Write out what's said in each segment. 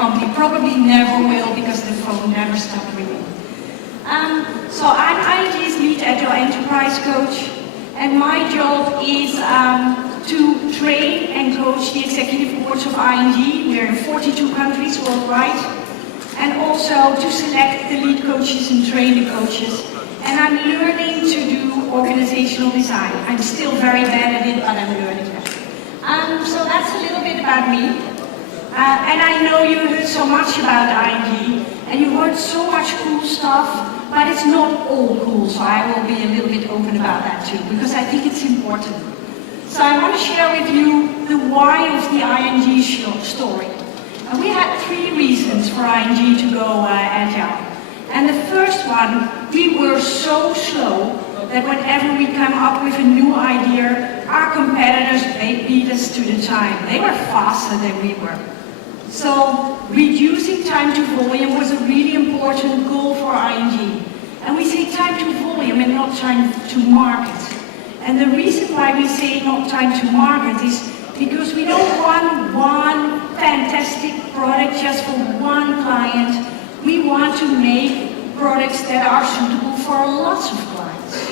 company. Probably never will because the phone never stopped ringing. So I'm ING's lead Agile Enterprise Coach, and my job is to train and coach the executive boards of ING. We're in 42 countries worldwide, and also to select the lead coaches and train the coaches. And I'm learning to do organizational design. I'm still very bad at it, but I'm learning that. So that's a little bit about me. And I know you heard so much about ING, and you heard so much cool stuff, but it's not all cool, so I will be a little bit open about that too, because I think it's important. So I want to share with you the why of the ING story. And we had 3 reasons for ING to go agile. And the first one, we were so slow that whenever we come up with a new idea, our competitors beat us to the time. They were faster than we were. So reducing time to volume was a really important goal for ING. And we say time to volume and not time to market. And the reason why we say not time to market is because we don't want one fantastic product just for one client. We want to make products that are suitable for lots of clients.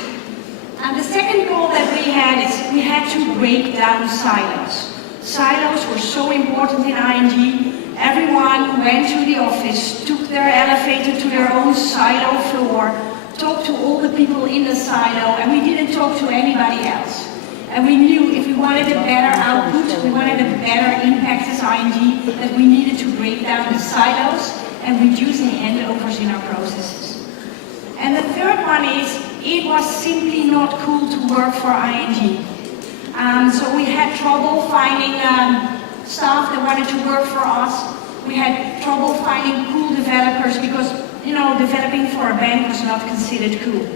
And the second goal that we had is we had to break down silos. Silos were so important in ING. Everyone went to the office, took their elevator to their own silo floor, talked to all the people in the silo, and we didn't talk to anybody else. And we knew if we wanted a better output, we wanted a better impact as ING, that we needed to break down the silos and reduce the handovers in our processes. And the third one is, it was simply not cool to work for ING. So we had trouble finding staff that wanted to work for us. We had trouble finding cool developers because, you know, developing for a bank was not considered cool.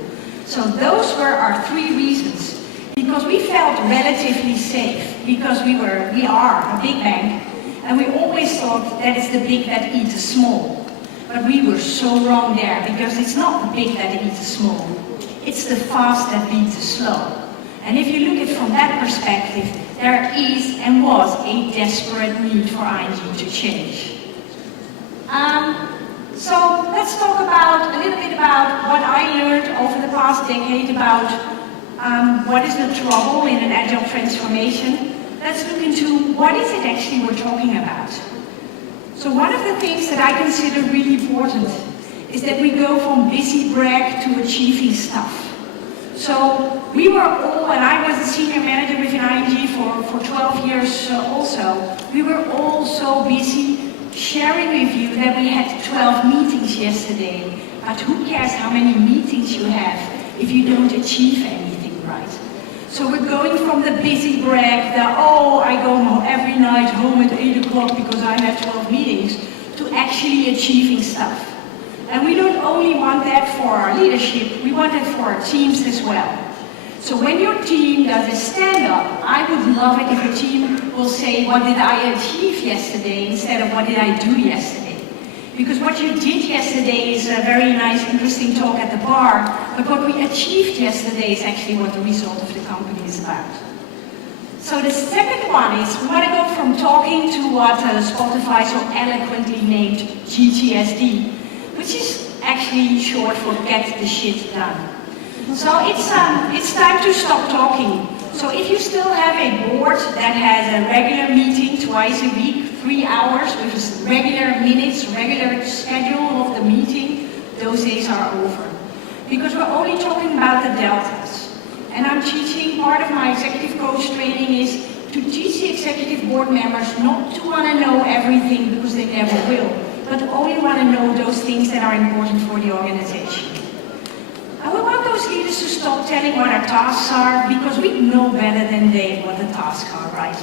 So those were our 3 reasons. Because we felt relatively safe, because we are a big bank, and we always thought that it's the big that eat the small. But we were so wrong there, because it's not the big that eat the small. It's the fast that beats the slow. And if you look at it from that perspective, there is and was a desperate need for ING to change. So let's talk a little bit about what I learned over the past decade about what is the trouble in an agile transformation. Let's look into what is it actually we're talking about. So one of the things that I consider really important is that we go from busy brag to achieving stuff. So we were all, and I was a senior manager within ING for 12 years also, we were all so busy sharing with you that we had 12 meetings yesterday. But who cares how many meetings you have if you don't achieve anything, right? So we're going from the busy brag, I go home every night home at 8 o'clock because I had 12 meetings, to actually achieving stuff. And we don't only want that for our leadership, we want it for our teams as well. So when your team does a stand-up, I would love it if your team will say, what did I achieve yesterday, instead of what did I do yesterday? Because what you did yesterday is a very nice, interesting talk at the bar, but what we achieved yesterday is actually what the result of the company is about. So the second one is, we want to go from talking to what Spotify so eloquently named GTSD, which is actually short for get the shit done. So it's time to stop talking. So if you still have a board that has a regular meeting twice a week, 3 hours, with regular minutes, regular schedule of the meeting, those days are over. Because we're only talking about the deltas. And I'm teaching, part of my executive coach training is to teach the executive board members not to want to know everything, because they never will, but only want to know those things that are important for the organization. And we want those leaders to stop telling what our tasks are, because we know better than they what the tasks are, right?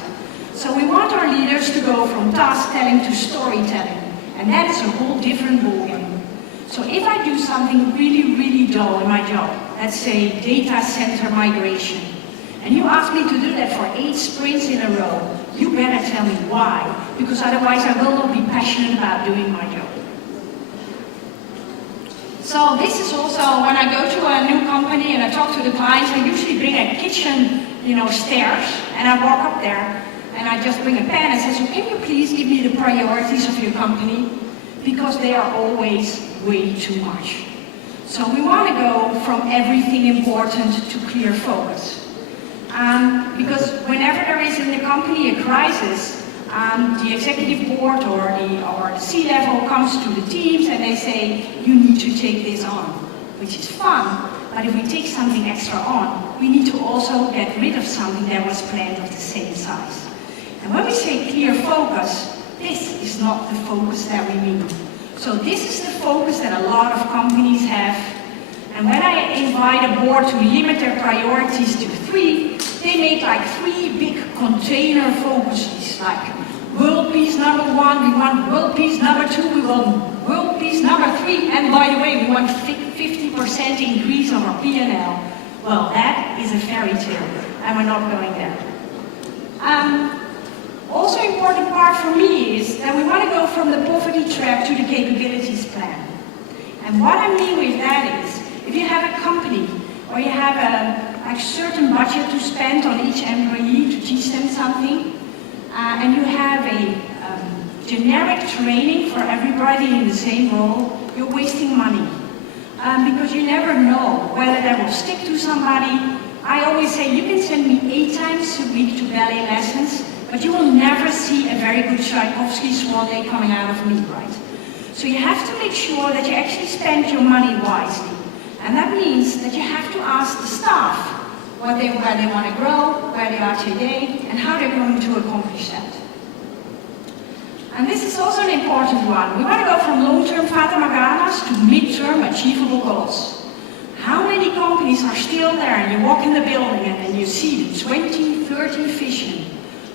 So we want our leaders to go from task telling to storytelling, and that is a whole different ballgame. So if I do something really, really dull in my job, let's say data center migration, and you ask me to do that for 8 sprints in a row, you better tell me why, because otherwise I will not be passionate about doing my job. So this is also, when I go to a new company and I talk to the clients, I usually bring a kitchen, stairs, and I walk up there. and I just bring a pen and say, so can you please give me the priorities of your company? Because they are always way too much. So we want to go from everything important to clear focus. Because whenever there is in the company a crisis, the executive board or the C-level comes to the teams and they say, you need to take this on, which is fun, but if we take something extra on, we need to also get rid of something that was planned of the same size. And when we say clear focus, this is not the focus that we mean. So this is the focus that a lot of companies have. And when I invite a board to limit their priorities to 3, they make like 3 big container focuses, like world peace number 1, we want world peace number 2, we want world peace number 3, and by the way, we want 50% increase of our P&L. Well, that is a fairy tale, and we're not going there. Also important part for me is that we want to go from the poverty trap to the capabilities plan. And what I mean with that is, if you have a company or you have a certain budget to spend on each employee to teach them something, and you have a generic training for everybody in the same role, you're wasting money. Because you never know whether that will stick to somebody. I always say you can send me 8 times a week to ballet lessons, but you will never see a very good Tchaikovsky swan lake coming out of me, right? So you have to make sure that you actually spend your money wisely. And that means that you have to ask the staff where they want to grow, where they are today, and how they're going to accomplish that. And this is also an important one. We want to go from long-term Fata Morganas to mid-term achievable goals. How many companies are still there and you walk in the building and then you see the 2030 vision?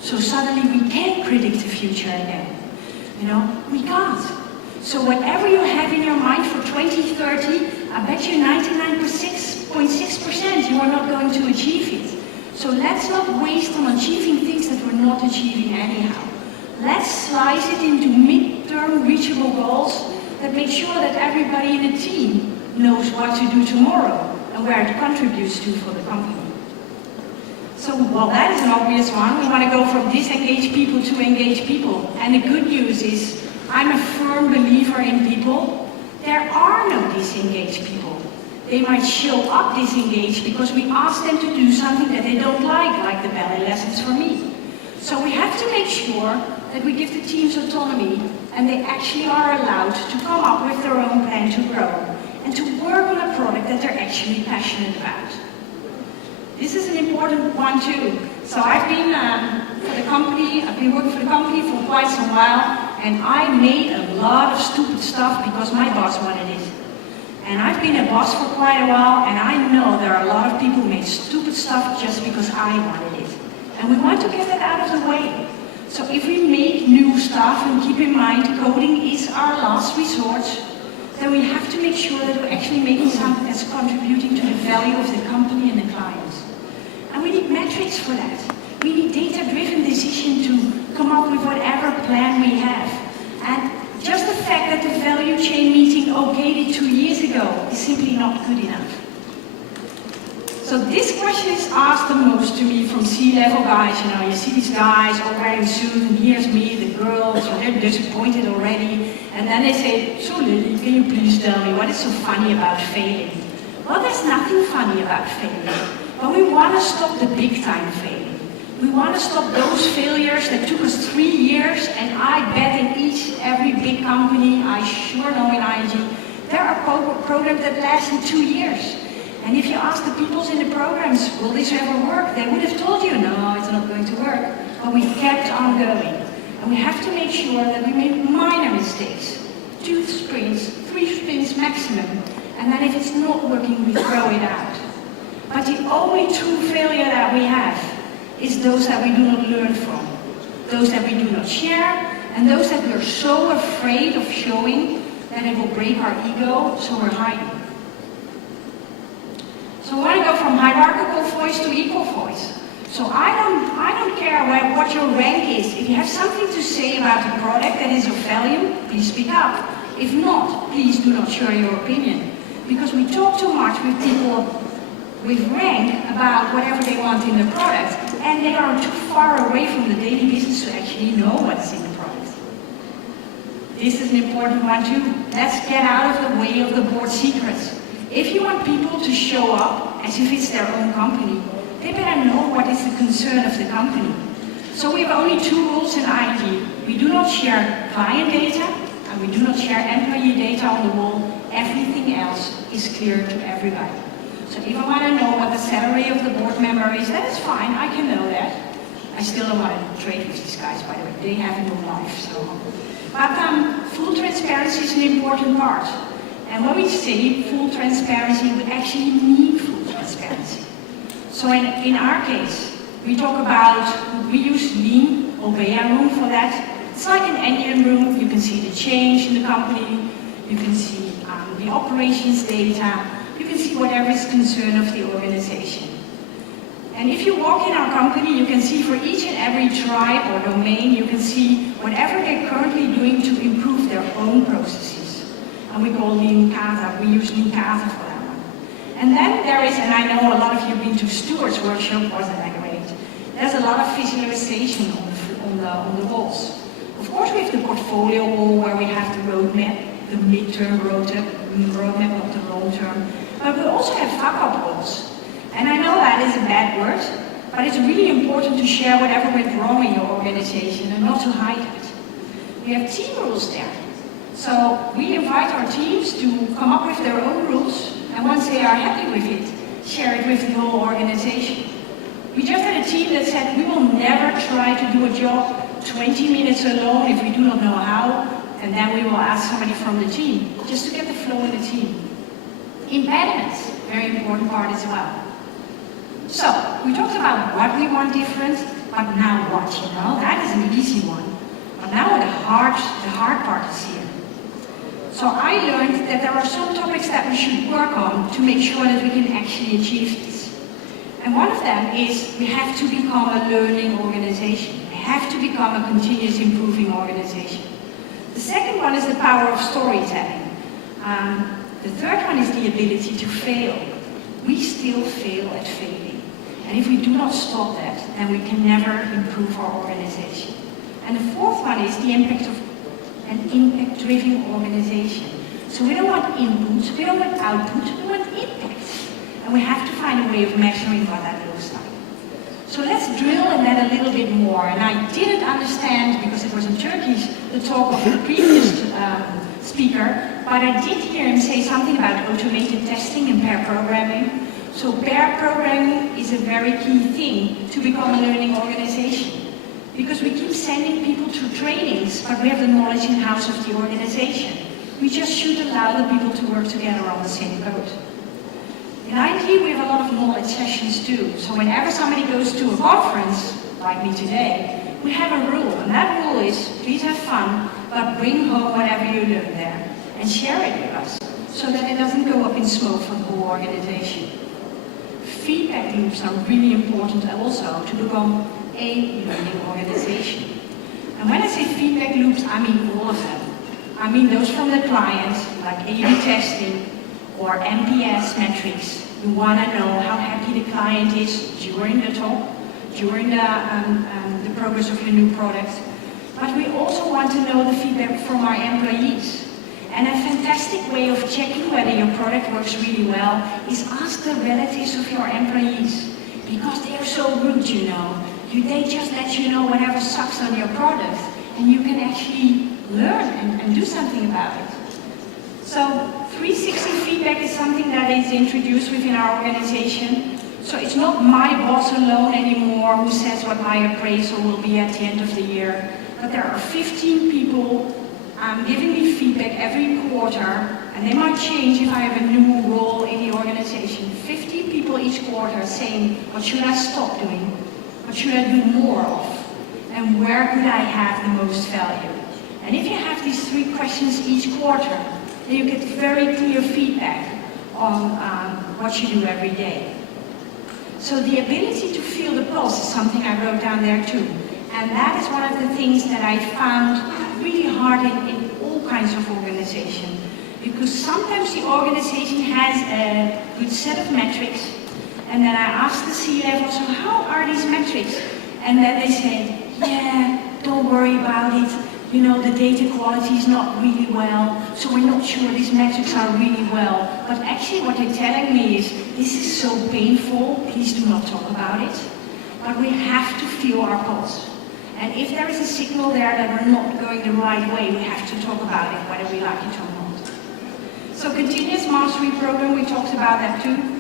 So suddenly we can't predict the future again. You know, we can't. So whatever you have in your mind for 2030, I bet you 99.6% you are not going to achieve it. So let's not waste on achieving things that we're not achieving anyhow. Let's slice it into mid-term reachable goals that make sure that everybody in the team knows what to do tomorrow and where it contributes to for the company. So, well, that is an obvious one. We want to go from disengaged people to engaged people. And the good news is, I'm a firm believer in people. There are no disengaged people. They might show up disengaged because we ask them to do something that they don't like the ballet lessons for me. So we have to make sure that we give the teams autonomy and they actually are allowed to come up with their own plan to grow and to work on a product that they're actually passionate about. This is an important one too. So I've been working for the company for quite some while, and I made a lot of stupid stuff because my boss wanted it. And I've been a boss for quite a while, and I know there are a lot of people who made stupid stuff just because I wanted it. And we want to get that out of the way. So if we make new stuff, and keep in mind coding is our last resort, then we have to make sure that we're actually making something that's contributing to the value of the company and the clients. And we need metrics for that. We need data-driven decision to come up with whatever plan we have. And just the fact that the value chain meeting okayed it 2 years ago is simply not good enough. So this question is asked the most to me from C-level guys. You know, you see these guys all wearing suits, and here's me, the girls, so they're disappointed already. And then they say, so Lily, can you please tell me what is so funny about failing? Well, there's nothing funny about failing. But we want to stop the big-time failing. We want to stop those failures that took us 3 years, and I bet in every big company, I sure know in ING, there are programs that lasted 2 years. And if you ask the people in the programs, will this ever work? They would have told you, no, it's not going to work. But we kept on going. And we have to make sure that we make minor mistakes. 2 sprints, 3 sprints maximum. And then if it's not working, we throw it out. But the only true failure that we have is those that we do not learn from. Those that we do not share, and those that we're so afraid of showing that it will break our ego, so we're hiding. So we want to go from hierarchical voice to equal voice. So I don't care what your rank is. If you have something to say about the product that is of value, please speak up. If not, please do not share your opinion. Because we talk too much with people with rank about whatever they want in the product, and they are too far away from the daily business to actually know what's in the product. This is an important one too. Let's get out of the way of the board secrets. If you want people to show up as if it's their own company, they better know what is the concern of the company. So we have only 2 rules in IT. We do not share client data, and we do not share employee data on the wall. Everything else is clear to everybody. So if I want to know what the salary of the board member is, that is fine, I can know that. I still don't want to trade with these guys, by the way. They have no life, so. But full transparency is an important part. And when we say full transparency, we actually mean full transparency. So in our case, we talk about, we use lean Obeya room for that. It's like an onion room. You can see the change in the company. You can see the operations data. You can see whatever is concern of the organization. And if you walk in our company, you can see for each and every tribe or domain, you can see whatever they're currently doing to improve their own processes. And we call lean kata. We use lean kata for that one. And then there is, and I know a lot of you have been to Stuart's workshop, wasn't that great? There's a lot of visualization on the walls. Of course, we have the portfolio wall where we have the roadmap, the midterm roadmap of the long term. But we also have fuck-up walls. And I know that is a bad word, but it's really important to share whatever went wrong in your organization and not to hide it. We have team rules there. So we invite our teams to come up with their own rules, and once they are happy with it, share it with the whole organization. We just had a team that said we will never try to do a job 20 minutes alone if we do not know how, and then we will ask somebody from the team, just to get the flow in the team. Impediments, very important part as well. So, we talked about what we want different, but now what, you know? That is an easy one. But now the hard part is here. So I learned that there are some topics that we should work on to make sure that we can actually achieve this. And one of them is we have to become a learning organization. We have to become a continuous improving organization. The second one is the power of storytelling. The third one is the ability to fail. We still fail at failing. And if we do not stop that, then we can never improve our organization. And the fourth one is the impact of an impact-driven organization. So we don't want input, we don't want output, we want impact. And we have to find a way of measuring what that looks like. So let's drill in that a little bit more. And I didn't understand, because it was in Turkish, the talk of the previous speaker, but I did hear him say something about automated testing and pair programming. So pair programming is a very key thing to become a learning organization. Because we keep sending people to trainings, but we have the knowledge in-house of the organization. We just should allow the people to work together on the same code. In IT, we have a lot of knowledge sessions too. So whenever somebody goes to a conference, like me today, we have a rule. And that rule is, please have fun, but bring home whatever you learn there and share it with us, so that it doesn't go up in smoke for the whole organization. Feedback loops are really important also to become a learning organization. And when I say feedback loops, I mean all of them. I mean those from the client, like A/B testing or NPS metrics. You want to know how happy the client is during the talk, during the progress of your new product. But we also want to know the feedback from our employees. And a fantastic way of checking whether your product works really well is ask the relatives of your employees. Because they are so rude, you know. They just let you know whatever sucks on your product, and you can actually learn and do something about it. So 360 feedback is something that is introduced within our organization. So it's not my boss alone anymore who says what my appraisal will be at the end of the year, but there are 15 people giving me feedback every quarter, and they might change if I have a new role in the organization. 15 people each quarter saying, what should I stop doing? What should I do more of? And where could I have the most value? And if you have these 3 questions each quarter, then you get very clear feedback on what you do every day. So the ability to feel the pulse is something I wrote down there too. And that is one of the things that I found really hard in all kinds of organizations. Because sometimes the organization has a good set of metrics, And then I asked the C-level, so how are these metrics? And then they said, yeah, don't worry about it. You know, the data quality is not really well, so we're not sure these metrics are really well. But actually what they're telling me is, this is so painful, please do not talk about it. But we have to feel our pulse. And if there is a signal there that we're not going the right way, we have to talk about it, whether we like it or not. So continuous mastery program, we talked about that too.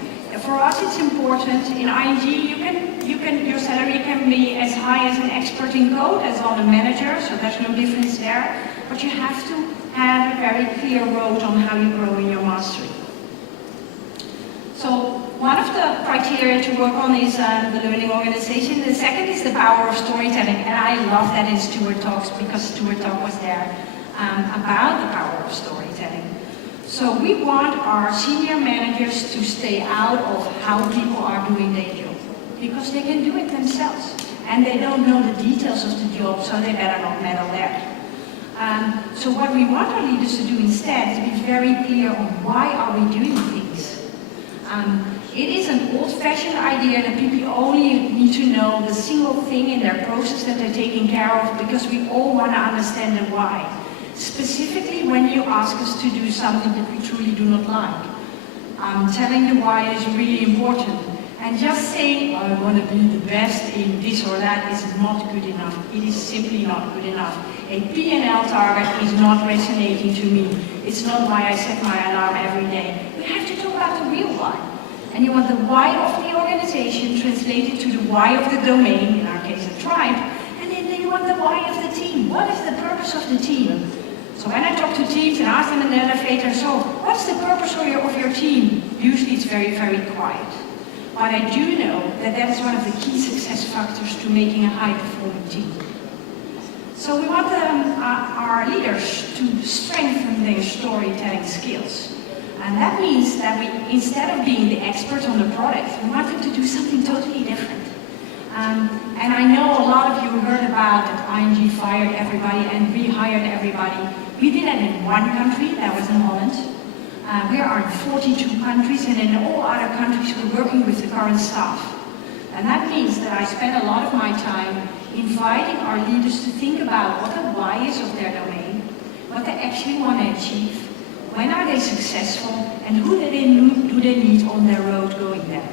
For us it's important. In ING, your salary can be as high as an expert in code as on a manager, so there's no difference there. But you have to have a very clear road on how you grow in your mastery. So one of the criteria to work on is the learning organization. The second is the power of storytelling. And I love that in Stuart Talks, because Stuart Talk was there about the power of storytelling. So we want our senior managers to stay out of how people are doing their job, because they can do it themselves. And they don't know the details of the job, so they better not meddle there. So what we want our leaders to do instead is be very clear on why are we doing things. It is an old-fashioned idea that people only need to know the single thing in their process that they're taking care of, because we all want to understand the why. Specifically when you ask us to do something that we truly do not like. Telling the why is really important. And just saying, I want to be the best in this or that is not good enough. It is simply not good enough. A P&L target is not resonating to me. It's not why I set my alarm every day. We have to talk about the real why. And you want the why of the organization translated to the why of the domain, in our case a tribe. And then you want the why of the team. What is the purpose of the team? So when I talk to teams and ask them in the elevator, so what's the purpose of your team? Usually it's very, very quiet. But I do know that that is one of the key success factors to making a high-performing team. So we want our leaders to strengthen their storytelling skills. And that means that we, instead of being the expert on the product, we want them to do something totally different. And I know a lot of you heard about that ING fired everybody and rehired everybody. We did that in one country, that was in Holland. We are in 42 countries, and in all other countries we're working with the current staff. And that means that I spend a lot of my time inviting our leaders to think about what the why is of their domain, what they actually want to achieve, when are they successful, and who do they need on their road going there.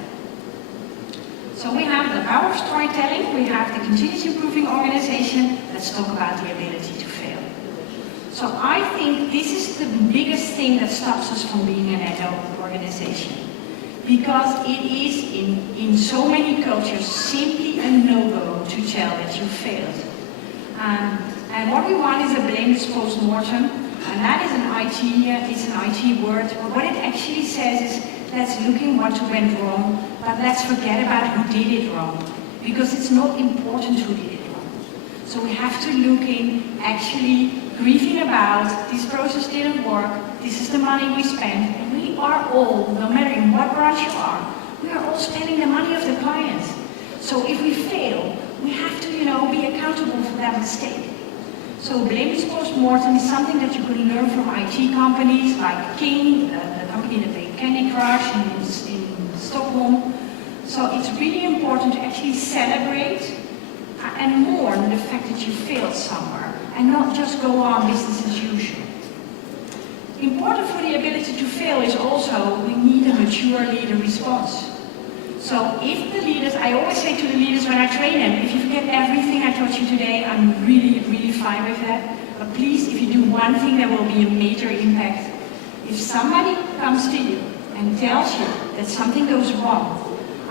So we have the power of storytelling, we have the continuous improving organization. Let's talk about the ability to fail. So I think this is the biggest thing that stops us from being an agile organization. Because it is in so many cultures simply a no-go to tell that you failed. And what we want is a blameless post-mortem, and that is an IT word, but what it actually says is, let's look in what went wrong, but let's forget about who did it wrong, because it's not important who did it wrong. So we have to look in actually grieving about, this process didn't work, this is the money we spent, and we are all, no matter in what branch you are, we are all spending the money of the client. So if we fail, we have to, be accountable for that mistake. So blameless post-mortem is something that you can learn from IT companies like King, the company that made Candy Crush in Stockholm. So it's really important to actually celebrate and mourn the fact that you failed somewhere and not just go on business as usual. Important for the ability to fail is also we need a mature leader response. So if the leaders, I always say to the leaders when I train them, if you forget everything I taught you today, I'm really, really fine with that. But please, if you do one thing, there will be a major impact. If somebody comes to you and tells you that something goes wrong,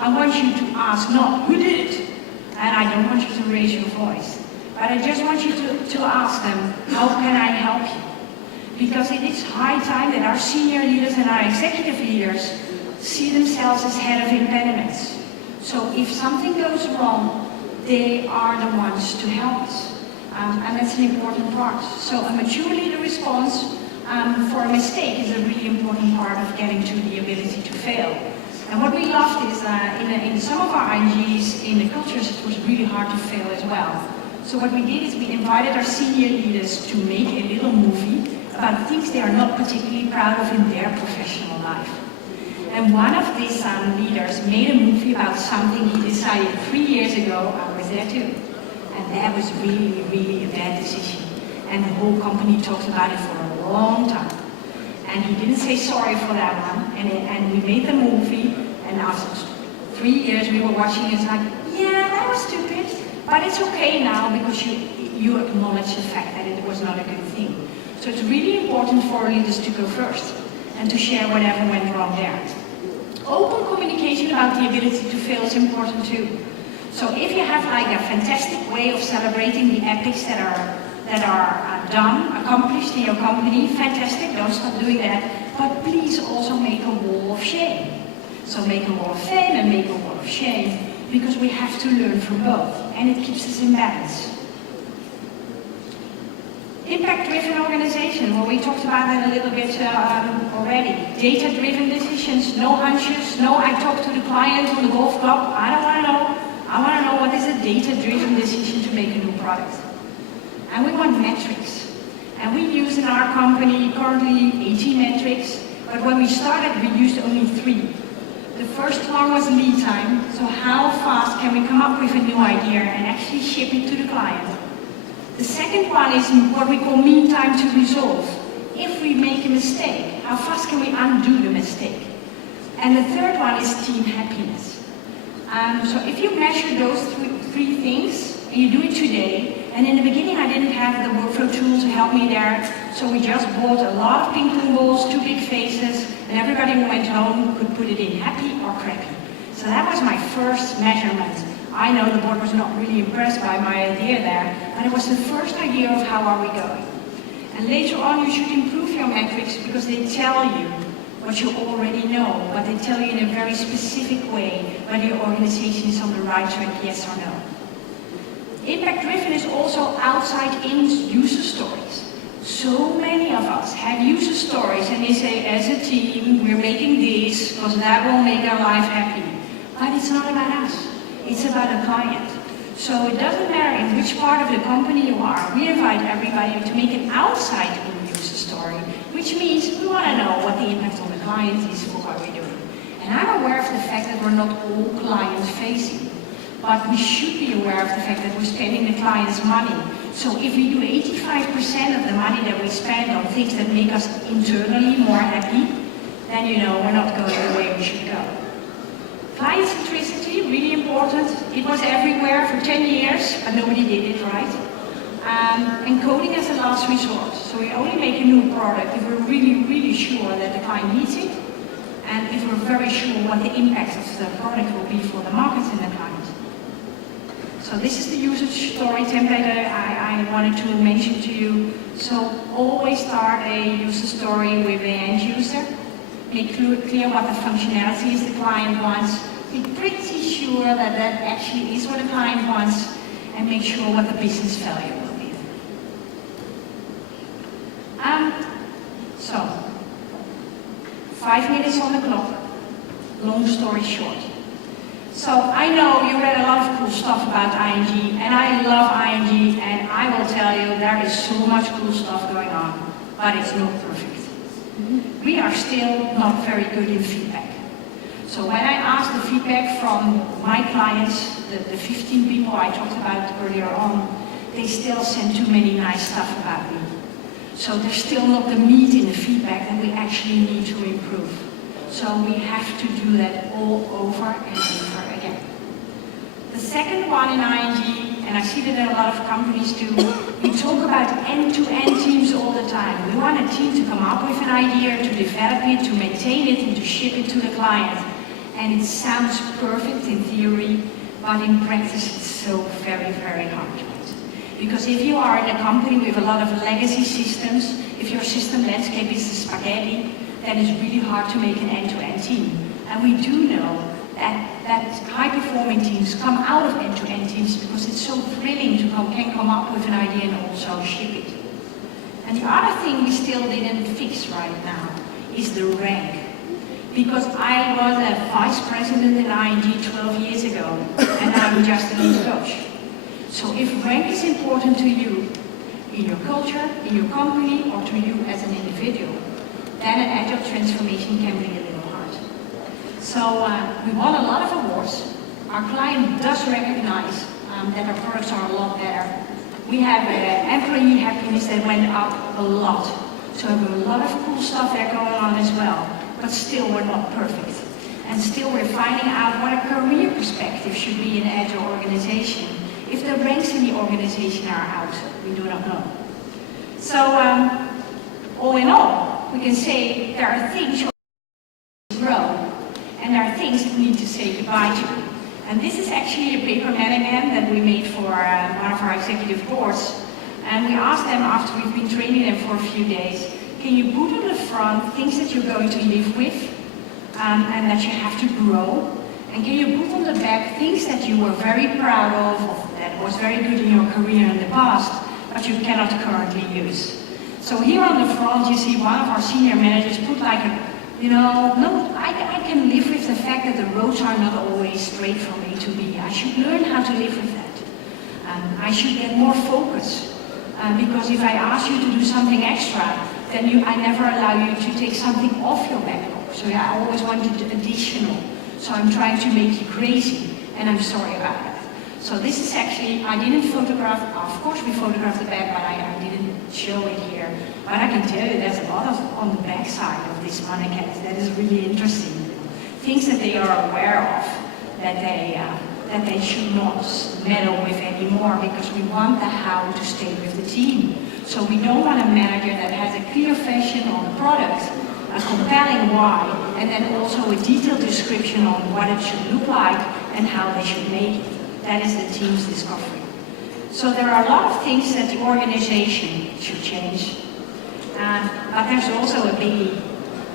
I want you to ask not who did it, and I don't want you to raise your voice, but I just want you to ask them, how can I help you? Because it is high time that our senior leaders and our executive leaders see themselves as head of impediments. So if something goes wrong, they are the ones to help us. And that's an important part. So a mature leader response for a mistake is a really important part of getting to the ability to fail. And what we loved is in some of our INGs, in the cultures, it was really hard to fail as well. So what we did is we invited our senior leaders to make a little movie about things they are not particularly proud of in their professional life. And one of these leaders made a movie about something he decided 3 years ago. I was there too. And that was really, really a bad decision. And the whole company talked about it for a long time. And he didn't say sorry for that one. And we made the movie, and after 3 years we were watching it, it's like, yeah, that was stupid. But it's okay now because you acknowledge the fact that it was not a good thing. So it's really important for leaders to go first and to share whatever went wrong there. Open communication about the ability to fail is important too. So if you have like a fantastic way of celebrating the epics that are accomplished in your company, fantastic, don't stop doing that. But please also make a wall of shame. So make a wall of fame and make a wall of shame, because we have to learn from both, and it keeps us in balance. Impact-driven organization, well, we talked about that a little bit already. Data-driven decisions, no hunches, no I talk to the client on the golf club, I don't want to know. I want to know what is a data-driven decision to make a new product. And we want metrics. And we use in our company currently 18 metrics, but when we started we used only 3. The first one was lead time, so how fast can we come up with a new idea and actually ship it to the client. The second one is what we call mean time to resolve. If we make a mistake, how fast can we undo the mistake? And the third one is team happiness. So if you measure those three things, and you do it today, and in the beginning I didn't have the workflow tool to help me there, so we just bought a lot of ping pong balls, 2 big faces, and everybody who went home could put it in happy or crappy. So that was my first measurement. I know the board was not really impressed by my idea there, but it was the first idea of how are we going. And later on you should improve your metrics because they tell you what you already know, but they tell you in a very specific way whether your organization is on the right track, yes or no. Impact-driven is also outside-in user stories. So many of us have user stories and they say, as a team, we're making this because that will make our life happy. But it's not about us. It's about a client. So it doesn't matter in which part of the company you are. We invite everybody to make an outside-in user story, which means we want to know what the impact on the client is for what we're doing. And I'm aware of the fact that we're not all client-facing. But we should be aware of the fact that we're spending the client's money. So if we do 85% of the money that we spend on things that make us internally more happy, then we're not going the way we should go. Client centricity, really important. It was everywhere for 10 years, but nobody did it right. And coding as a last resort. So we only make a new product if we're really, really sure that the client needs it, and if we're very sure what the impact of the product will be for the market and the client. So this is the user story template that I wanted to mention to you. So always start a user story with an end user. Make clear what the functionality is the client wants. Be pretty sure that that actually is what the client wants, and make sure what the business value will be. So 5 minutes on the clock. Long story short. So I know you read a lot of cool stuff about ING, and I love ING, and I will tell you there is so much cool stuff going on, but it's not perfect. We are still not very good in feedback. So when I ask the feedback from my clients, the 15 people I talked about earlier on, they still send too many nice stuff about me. So there's still not the meat in the feedback that we actually need to improve. So we have to do that all over and over again. The second one in ING, and I see that a lot of companies do, we talk about end-to-end teams all the time. We want a team to come up with an idea, to develop it, to maintain it, and to ship it to the client. And it sounds perfect in theory, but in practice it's so very, very hard. Because if you are in a company with a lot of legacy systems, if your system landscape is spaghetti, then it's really hard to make an end-to-end team. And we do know that high-performing teams come out of end-to-end teams because it's so thrilling to can come up with an idea and also ship it. And the other thing we still didn't fix right now is the rank. Because I was a vice president in ING 12 years ago, and I'm just a lead coach. So if rank is important to you, in your culture, in your company, or to you as an individual, then an agile transformation can be a little hard. So we won a lot of awards. Our client does recognize that our products are a lot better. We have employee happiness that went up a lot. So we have a lot of cool stuff there going on as well. But still, we're not perfect. And still, we're finding out what a career perspective should be in an agile organization. If the ranks in the organization are out, we do not know. So, all in all, we can say there are things you grow, and there are things that we need to say goodbye to. And this is actually a paper mannequin that we made for one of our executive boards. And we asked them, after we've been training them for a few days, can you put on the front things that you're going to live with and that you have to grow? And can you put on the back things that you were very proud of that was very good in your career in the past, but you cannot currently use? So here on the front, you see one of our senior managers put like a, no, I can live with the fact that the roads are not always straight from A to B. I should learn how to live with that. I should get more focus. Because if I ask you to do something extra, then I never allow you to take something off your backlog. So I always wanted additional. So I'm trying to make you crazy, and I'm sorry about that. So this is actually, I didn't photograph, of course we photographed the back, but I didn't show it here. But I can tell you there's a lot on the back side of these mannequins that is really interesting. Things that they are aware of, that they should not meddle with anymore, because we want the how to stay with the team. So we don't want a manager that has a clear vision on the product, a compelling why, and then also a detailed description on what it should look like and how they should make it. That is the team's discovery. So there are a lot of things that the organization should change. But there's also a biggie,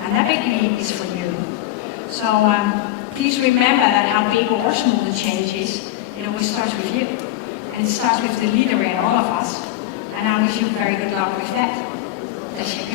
and that biggie is for you. So please remember that how big or small the change is, it always starts with you. And it starts with the leader in all of us. And I wish you very good luck with that. That's your